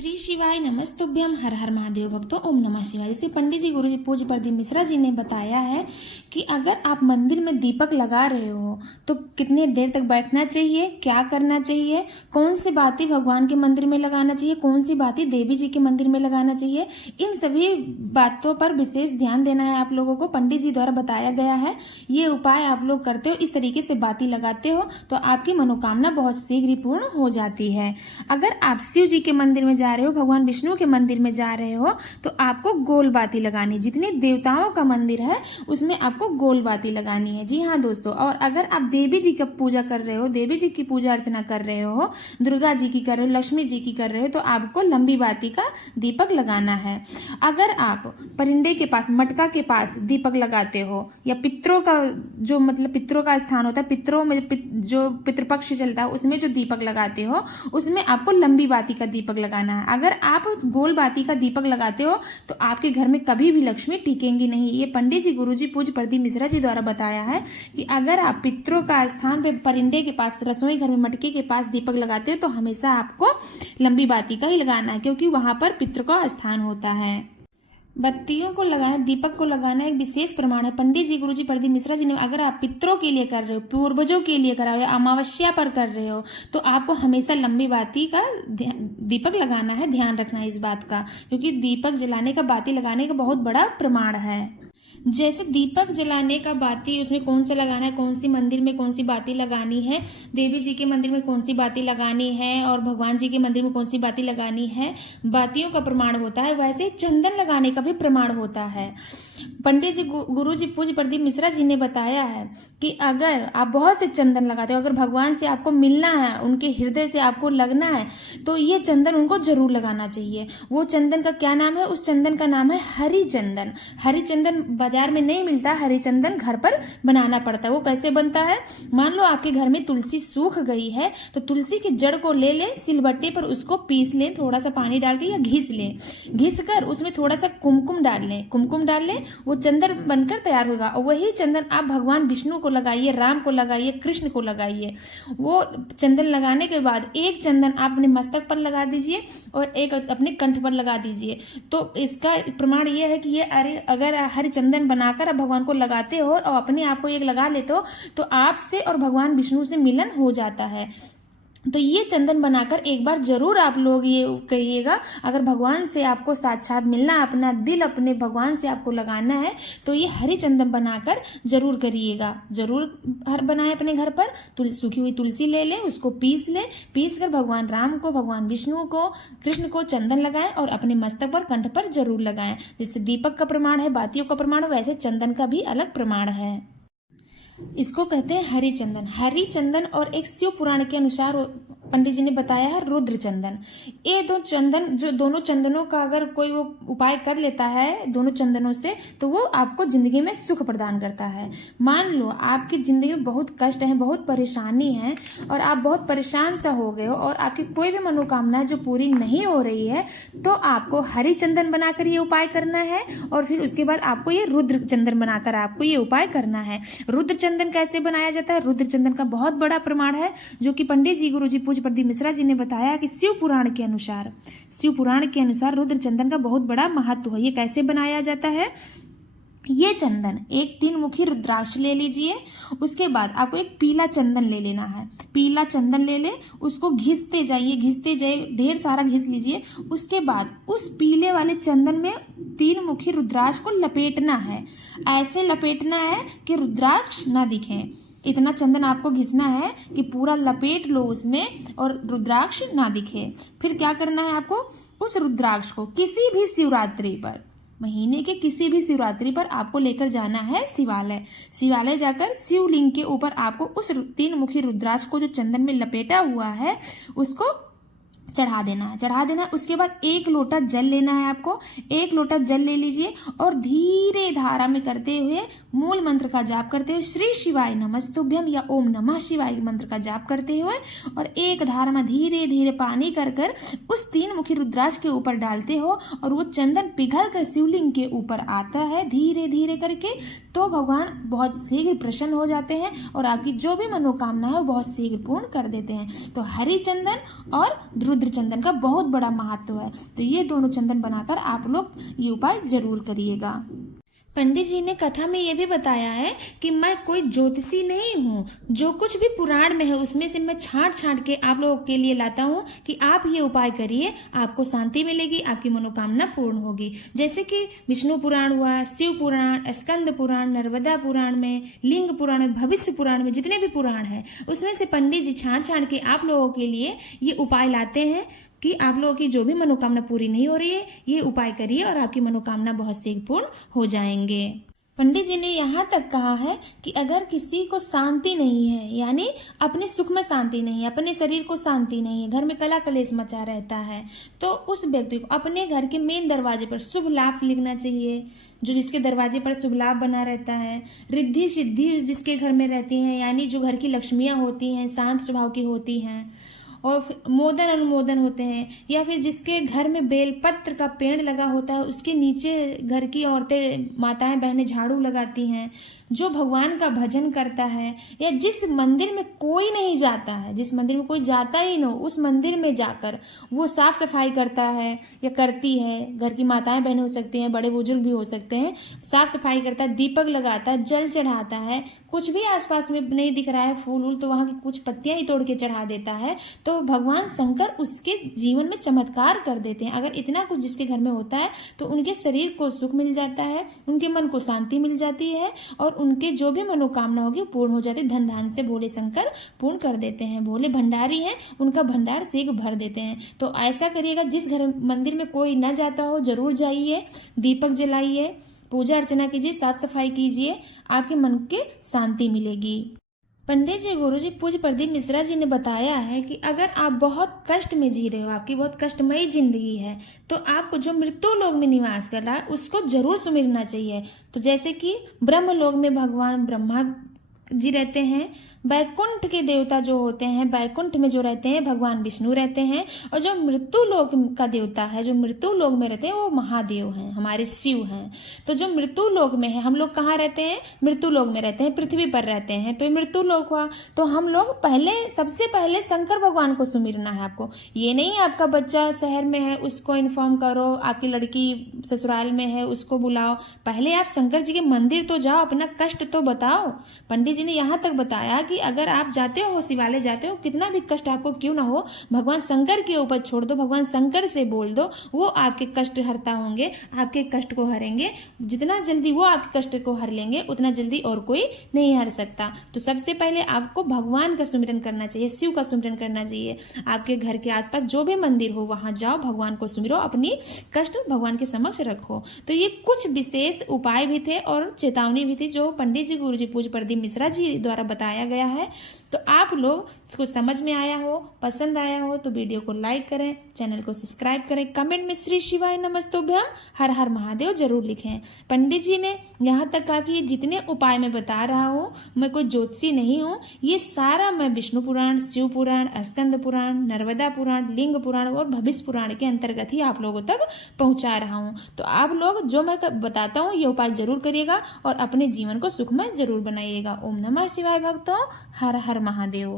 श्री शिवाय नमस्तुभ्यम। हर हर महादेव भक्तों, ओम नमः शिवाय। जैसे पंडित जी, गुरु जी, पूज्य प्रदीप मिश्रा जी ने बताया है कि अगर आप मंदिर में दीपक लगा रहे हो तो कितने देर तक बैठना चाहिए, क्या करना चाहिए, कौन सी बाती भगवान के मंदिर में लगाना चाहिए, कौन सी बाती देवी जी के मंदिर में लगाना चाहिए, इन सभी बातों पर विशेष ध्यान देना है आप लोगों को। पंडित जी द्वारा बताया गया है। ये उपाय आप लोग करते हो, इस तरीके से बाती लगाते हो तो आपकी मनोकामना बहुत शीघ्र ही पूर्ण हो जाती है। अगर आप शिव जी के मंदिर में जा रहे हो, भगवान विष्णु के मंदिर में जा रहे हो तो आपको गोल बाती लगानी है। जितने देवताओं का मंदिर है उसमें आपको गोल बाती लगानी है। जी हाँ दोस्तों। और अगर आप देवी जी की पूजा कर रहे हो, देवी जी की पूजा अर्चना कर रहे हो, दुर्गा जी की कर रहे हो, लक्ष्मी जी की कर रहे हो, तो आपको लंबी बाती का दीपक लगाना है। अगर आप परिंदे के पास, मटका के पास दीपक लगाते हो, या पितरों का जो मतलब पितरों का स्थान होता है, पितरों में जो पितृपक्ष चलता है उसमें जो दीपक लगाते हो उसमें आपको लंबी बाती का दीपक लगाना है। अगर आप गोल बाती का दीपक लगाते हो तो आपके घर में कभी भी लक्ष्मी टिकेंगी नहीं। ये पंडित जी, गुरु जी, पूज्य प्रदीप मिश्रा जी द्वारा बताया है कि अगर आप पितरों का स्थान पे परिंदे के पास, रसोई घर में मटके के पास दीपक लगाते हो तो हमेशा आपको लंबी बाती का ही लगाना है, क्योंकि वहां पर पितरों का स्थान होता है। बत्तियों को लगाना, दीपक को लगाना एक विशेष प्रमाण है। पंडित जी, गुरु जी, प्रदीप मिश्रा जी ने, अगर आप पितरों के लिए कर रहे हो, पूर्वजों के लिए कर रहे हो, अमावस्या पर कर रहे हो, तो आपको हमेशा लंबी बाती का दीपक लगाना है। ध्यान रखना है इस बात का, क्योंकि दीपक जलाने का, बाती लगाने का बहुत बड़ा प्रमाण है। जैसे दीपक जलाने का बाती, उसमें कौन सा लगाना है, कौन सी मंदिर में कौन सी बाती लगानी है, देवी जी के मंदिर में कौन सी बाती लगानी है और भगवान जी के मंदिर में कौन सी बाती लगानी है, बातियों का प्रमाण होता है। वैसे ही चंदन लगाने का भी प्रमाण होता है। पंडित जी, गुरु जी, पूज्य प्रदीप मिश्रा जी ने बताया है कि अगर आप बहुत से चंदन लगाते हो, अगर भगवान से आपको मिलना है, उनके हृदय से आपको लगना है, तो ये चंदन उनको जरूर लगाना चाहिए। वो चंदन का क्या नाम है? उस चंदन का नाम है हरि चंदन। हरि चंदन बाजार में नहीं मिलता, हरि चंदन घर पर बनाना पड़ता है। वो कैसे बनता है? मान लो आपके घर में तुलसी सूख गई है तो तुलसी की जड़ को ले लें, सिलबट्टे पर उसको पीस लें, थोड़ा सा पानी डाल के या घिस लें, घिस कर उसमें थोड़ा सा कुमकुम डाल लें, कुमकुम डाल लें, वो चंदन बनकर तैयार होगा। और वही चंदन आप भगवान विष्णु को लगाइए, राम को लगाइए, कृष्ण को लगाइए। वो चंदन लगाने के बाद एक चंदन आप अपने मस्तक पर लगा दीजिए और एक अपने कंठ पर लगा दीजिए। तो इसका प्रमाण ये है कि ये अगर हर चंदन बनाकर आप भगवान को लगाते हो और अपने आप को एक लगा लेते हो तो आपसे और भगवान विष्णु से मिलन हो जाता है। तो ये चंदन बनाकर एक बार जरूर आप लोग ये करिएगा। अगर भगवान से आपको साक्षात मिलना है, अपना दिल अपने भगवान से आपको लगाना है, तो ये हरी चंदन बनाकर जरूर करिएगा। जरूर हर बनाए अपने घर पर। सूखी हुई तुलसी ले लें, उसको पीस लें, पीस कर भगवान राम को, भगवान विष्णु को, कृष्ण को चंदन लगाएं और अपने मस्तक पर, कंठ पर जरूर लगाएं। जैसे दीपक का प्रमाण है, बातियों का प्रमाण, वैसे चंदन का भी अलग प्रमाण है। इसको कहते हैं हरि चंदन। हरि चंदन और एक शिव पुराण के अनुसार पंडित जी ने बताया है रुद्र चंदन। ये दो चंदन, जो दोनों चंदनों का अगर कोई वो उपाय कर लेता है दोनों चंदनों से, तो वो आपको जिंदगी में सुख प्रदान करता है। मान लो आपकी जिंदगी में बहुत कष्ट है, बहुत परेशानी है और आप बहुत परेशान सा हो गए हो और आपकी कोई भी मनोकामना जो पूरी नहीं हो रही है, तो आपको हरि चंदन बनाकर ये उपाय करना है और फिर उसके बाद आपको ये रुद्र चंदन बनाकर आपको ये उपाय करना है। रुद्र चंदन कैसे बनाया जाता है? रुद्र चंदन का बहुत बड़ा प्रमाण है, जो कि पंडित जी, गुरु जी, पूज्य प्रदीप मिश्रा जी ने बताया कि शिव पुराण के अनुसार रुद्र चंदन का बहुत बड़ा महत्व है। ये कैसे बनाया जाता है? ये चंदन, एक 3 मुखी रुद्राक्ष ले लीजिए। उसके बाद आपको एक पीला चंदन ले लेना है। पीला चंदन ले ले, उसको घिसते जाइए, ढेर सारा घिस लीजिए। उसके बाद उस पीले वाले चंदन में 3 मुखी रुद्राक्ष को लपेटना है। ऐसे लपेटना है कि रुद्राक्ष ना दिखे। इतना चंदन आपको घिसना है कि पूरा लपेट लो उसमें और रुद्राक्ष ना दिखे। फिर क्या करना है आपको? उस रुद्राक्ष को किसी भी शिवरात्रि पर, महीने के किसी भी शिवरात्रि पर आपको लेकर जाना है शिवालय जाकर शिवलिंग के ऊपर आपको उस 3 मुखी रुद्राक्ष को जो चंदन में लपेटा हुआ है उसको चढ़ा देना है। उसके बाद 1 लोटा जल लेना है आपको। 1 लोटा जल ले लीजिए और धीरे धारा में करते हुए मूल मंत्र का जाप करते हुए, श्री शिवाय नमस्तुभ्यम या ओम नमः शिवाय मंत्र का जाप करते हुए और एक धारा में धीरे धीरे पानी कर उस 3 मुखी रुद्राक्ष के ऊपर डालते हो और वो चंदन पिघल कर शिवलिंग के ऊपर आता है धीरे धीरे करके। तो भगवान बहुत शीघ्र प्रसन्न हो जाते हैं और आपकी जो भी मनोकामना है वो बहुत शीघ्र पूर्ण कर देते हैं। तो हरि चंदन और रुद्र चंदन का बहुत बड़ा महत्व है। तो ये दोनों चंदन बनाकर आप लोग ये उपाय जरूर करिएगा। पंडित जी ने कथा में ये भी बताया है कि मैं कोई ज्योतिषी नहीं हूँ, जो कुछ भी पुराण में है उसमें से मैं छांट छांट के आप लोगों के लिए लाता हूँ कि आप ये उपाय करिए, आपको शांति मिलेगी, आपकी मनोकामना पूर्ण होगी। जैसे कि विष्णु पुराण हुआ, शिव पुराण, स्कंद पुराण, नर्मदा पुराण में, लिंग पुराण में, भविष्य पुराण में, जितने भी पुराण हैं उसमें से पंडित जी छांट छांट के आप लोगों के लिए ये उपाय लाते हैं कि आप लोगों की जो भी मनोकामना पूरी नहीं हो रही है ये उपाय करिए और आपकी मनोकामना बहुत शीघ्र पूर्ण हो जाएंगे। पंडित जी ने यहाँ तक कहा है कि अगर किसी को शांति नहीं है, यानी अपने सुख में शांति नहीं है, अपने शरीर को शांति नहीं है, घर में कला कलेश मचा रहता है, तो उस व्यक्ति को अपने घर के मेन दरवाजे पर शुभ लाभ लिखना चाहिए। जो जिसके दरवाजे पर शुभ लाभ बना रहता है, रिद्धि सिद्धि जिसके घर में रहती हैं, यानी जो घर की लक्ष्मियां होती हैं शांत स्वभाव की होती हैं, और मोदन अनुमोदन होते हैं, या फिर जिसके घर में बेलपत्र का पेड़ लगा होता है उसके नीचे घर की औरतें माताएं बहनें झाड़ू लगाती हैं, जो भगवान का भजन करता है, या जिस मंदिर में कोई नहीं जाता है, जिस मंदिर में कोई जाता ही न हो उस मंदिर में जाकर वो साफ सफाई करता है या करती है, घर की माताएं बहनें हो सकती हैं, बड़े बुजुर्ग भी हो सकते हैं, साफ सफाई करता है, दीपक लगाता है, जल चढ़ाता है, कुछ भी आसपास में नहीं दिख रहा है फूल उल तो वहां की कुछ पत्तियां ही तोड़ के चढ़ा देता है, तो भगवान शंकर उसके जीवन में चमत्कार कर देते हैं। अगर इतना कुछ जिसके घर में होता है तो उनके शरीर को सुख मिल जाता है, उनके मन को शांति मिल जाती है और उनके जो भी मनोकामना होगी पूर्ण हो जाती है। धन धान से भोले शंकर पूर्ण कर देते हैं, भोले भंडारी हैं, उनका भंडार शीघ्र भर देते हैं। तो ऐसा करिएगा, जिस घर मंदिर में कोई न जाता हो जरूर जाइए, दीपक जलाइए, पूजा अर्चना कीजिए, साफ सफाई कीजिए, आपके मन के शांति मिलेगी। पंडित जी गुरु जी पूज्य प्रदीप मिश्रा जी ने बताया है कि अगर आप बहुत कष्ट में जी रहे हो, आपकी बहुत कष्टमयी जिंदगी है, तो आपको जो मृत्यु लोक में निवास कर रहा है उसको जरूर सुमिरना चाहिए। तो जैसे कि ब्रह्म लोक में भगवान ब्रह्मा जी रहते हैं, बैकुंठ के देवता जो होते हैं, बैकुंठ में जो रहते हैं भगवान विष्णु रहते हैं, और जो मृत्यु लोक का देवता है, जो मृत्यु लोक में रहते हैं वो महादेव हैं, हमारे शिव हैं। तो जो मृत्यु लोक में है, हम लोग कहाँ रहते हैं? मृत्यु लोक में रहते हैं, पृथ्वी पर रहते हैं, तो ये मृत्यु लोक हुआ। तो हम लोग सबसे पहले शंकर भगवान को सुमिरना है आपको। ये नहीं आपका बच्चा शहर में है उसको इन्फॉर्म करो, आपकी लड़की ससुराल में है उसको बुलाओ, पहले आप शंकर जी के मंदिर तो जाओ, अपना कष्ट तो बताओ। पंडित जी ने यहाँ तक बताया कि अगर आप जाते हो शिवालय जाते हो, कितना भी कष्ट आपको क्यों ना हो, भगवान शंकर के ऊपर छोड़ दो, भगवान शंकर से बोल दो, वो आपके कष्ट हरता होंगे, आपके कष्ट को हरेंगे। जितना जल्दी वो आपके कष्ट को हर लेंगे उतना जल्दी और कोई नहीं हर सकता। तो सबसे पहले आपको भगवान का सुमिरन करना चाहिए, शिव का सुमिरन करना चाहिए। आपके घर के आसपास जो भी मंदिर हो वहां जाओ, भगवान को सुमिरो, अपनी कष्ट भगवान के समक्ष रखो। तो ये कुछ विशेष उपाय भी थे और चेतावनी भी थी जो पंडित जी गुरु जी पूज्य प्रदीप मिश्रा जी द्वारा बताया गया है। तो आप लोग इसको समझ में आया हो, पसंद आया हो तो वीडियो को लाइक करें, चैनल को सब्सक्राइब करें, कमेंट में श्री शिवाय नमस्तुभ्यम हर हर महादेव जरूर लिखें। पंडित जी ने यहाँ तक कहा कि ये जितने उपाय मैं बता रहा हूँ, मैं कोई ज्योतिषी नहीं हूँ, ये सारा मैं विष्णु पुराण, शिव पुराण, स्कंद पुराण, नर्मदा पुराण, लिंग पुराण और भविष्य पुराण के अंतर्गत ही आप लोगों तक पहुंचा रहा हूँ। तो आप लोग जो मैं बताता हूँ ये उपाय जरूर करिएगा और अपने जीवन को सुखमय जरूर बनाइएगा। ओम नमः शिवाय भक्तों, हर हर महादेव।